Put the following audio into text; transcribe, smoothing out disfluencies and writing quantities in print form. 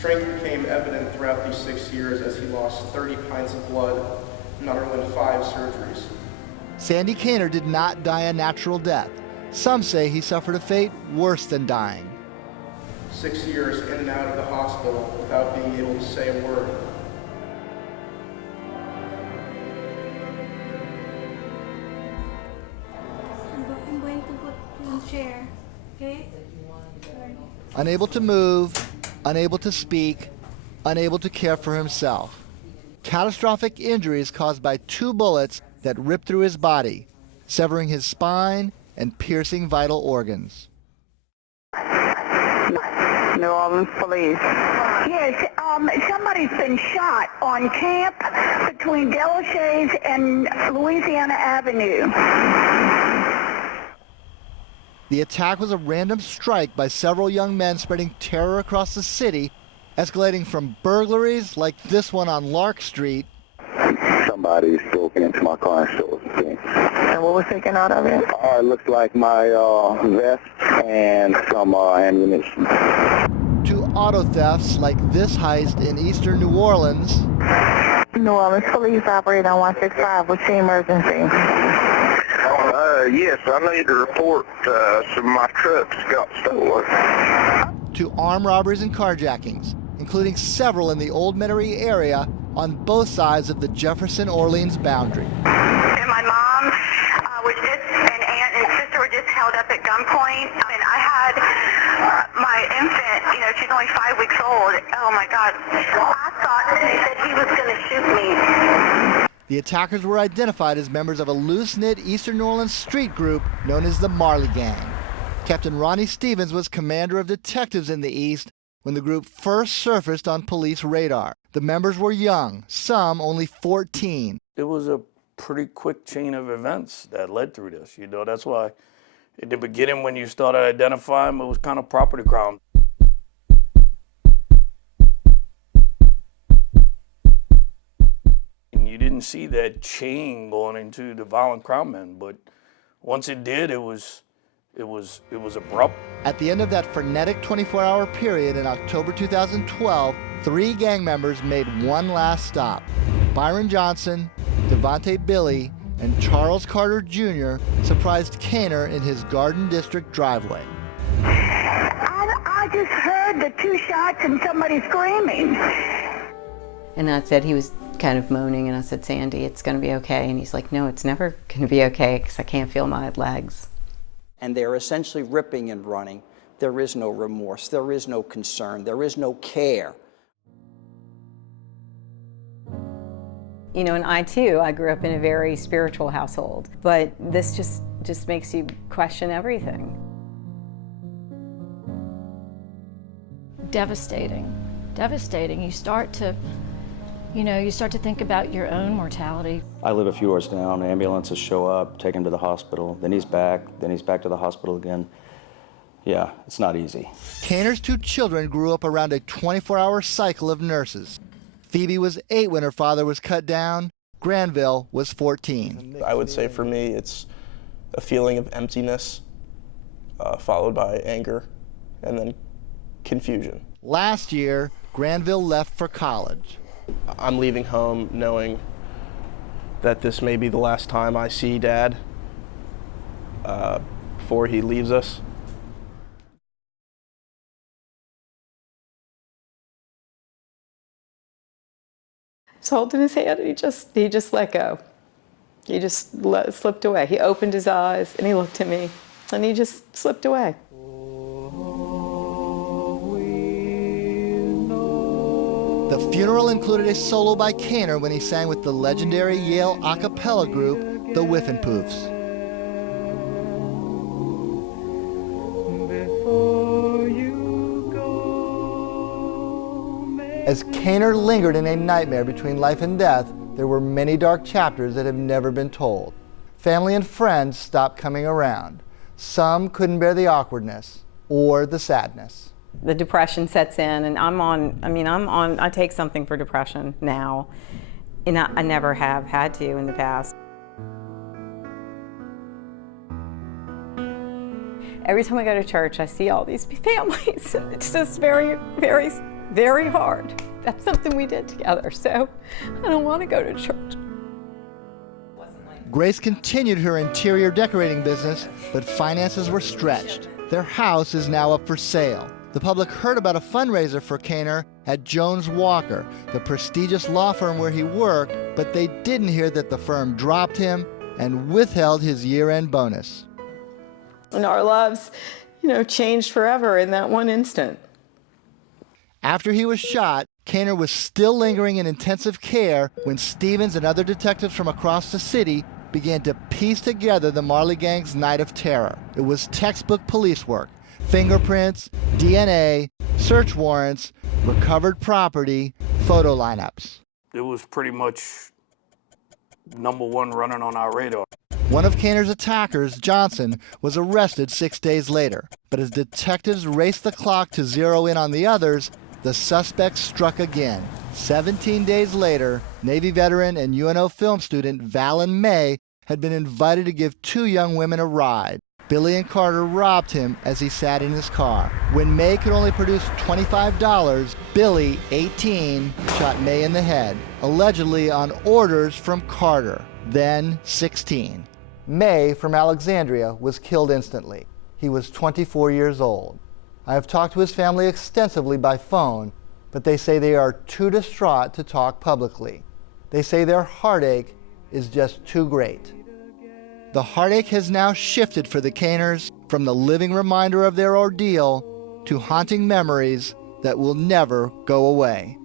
strength became evident throughout these 6 years as he lost 30 pints of blood and underwent 5 surgeries. Sandy Kaner did not die a natural death. Some say he suffered a fate worse than dying. 6 years in and out of the hospital without being able to say a word. I'm going to put you in chair, okay? Unable to move, unable to speak, unable to care for himself. Catastrophic injuries caused by 2 bullets that ripped through his body, severing his spine and piercing vital organs. New Orleans police. Yes, somebody's been shot on Camp between Delachaux and Louisiana Avenue. The attack was a random strike by several young men spreading terror across the city, escalating from burglaries like this one on Lark Street. Somebody's broken into my car and stole it. And what was taken out of it? It looks like my vest and some ammunition. To auto thefts like this heist in eastern New Orleans. New Orleans police operate on 165. What's the emergency? Yes, I need to report some of my trucks got stolen. To armed robberies and carjackings, including several in the Old Metairie area on both sides of the Jefferson-Orleans boundary. And my mom was just, and aunt and sister were just held up at gunpoint. And I had my infant, she's only 5 weeks old. Oh my God. I thought that he was going to shoot me. The attackers were identified as members of a loose-knit Eastern New Orleans street group known as the Marley Gang. Captain Ronnie Stevens was commander of detectives in the East when the group first surfaced on police radar. The members were young, some only 14. It was a pretty quick chain of events that led through this. That's why in the beginning when you started identifying them, it was kind of property crime. And you didn't see that chain going into the violent crime men, but once it did, it was abrupt. At the end of that frenetic 24-hour period in October 2012, 3 gang members made one last stop. Byron Johnson, Devontae Billy, and Charles Carter Jr. surprised Kaner in his Garden District driveway. I just heard the 2 shots and somebody screaming. And I said, he was kind of moaning, and I said, Sandy, it's going to be okay. And he's like, no, it's never going to be okay because I can't feel my legs. And they're essentially ripping and running. There is no remorse, there is no concern, there is no care. And I too, I grew up in a very spiritual household, but this just makes you question everything. Devastating. You start to think about your own mortality. I live a few doors down. Ambulances show up, take him to the hospital. Then he's back to the hospital again. Yeah, it's not easy. Kaner's 2 children grew up around a 24-hour cycle of nurses. Phoebe was 8 when her father was cut down. Granville was 14. I would say for me, it's a feeling of emptiness, followed by anger, and then confusion. Last year, Granville left for college. I'm leaving home knowing that this may be the last time I see Dad before he leaves us. I was holding his hand, and he just let go. He just slipped away. He opened his eyes, and he looked at me, and he just slipped away. The funeral included a solo by Kaner when he sang with the legendary Yale a cappella group, the Whiffenpoofs. As Kaner lingered in a nightmare between life and death, there were many dark chapters that have never been told. Family and friends stopped coming around. Some couldn't bear the awkwardness or the sadness. The depression sets in, and I take something for depression now, and I never have had to in the past. Every time I go to church, I see all these families. It's just very, very very hard. That's something we did together, so I don't want to go to church. Grace continued her interior decorating business, but finances were stretched. Their house is now up for sale. The public heard about a fundraiser for Kaner at Jones Walker, the prestigious law firm where he worked, but they didn't hear that the firm dropped him and withheld his year-end bonus. And our lives, changed forever in that one instant. After he was shot, Kaner was still lingering in intensive care when Stevens and other detectives from across the city began to piece together the Marley Gang's night of terror. It was textbook police work: fingerprints, DNA, search warrants, recovered property, photo lineups. It was pretty much #1 running on our radar. One of Kaner's attackers, Johnson, was arrested 6 days later. But as detectives raced the clock to zero in on the others, the suspect struck again. 17 days later, Navy veteran and UNO film student Valen May had been invited to give 2 young women a ride. Billy and Carter robbed him as he sat in his car. When May could only produce $25, Billy, 18, shot May in the head, allegedly on orders from Carter, then 16. May, from Alexandria, was killed instantly. He was 24 years old. I have talked to his family extensively by phone, but they say they are too distraught to talk publicly. They say their heartache is just too great. The heartache has now shifted for the Kaners from the living reminder of their ordeal to haunting memories that will never go away.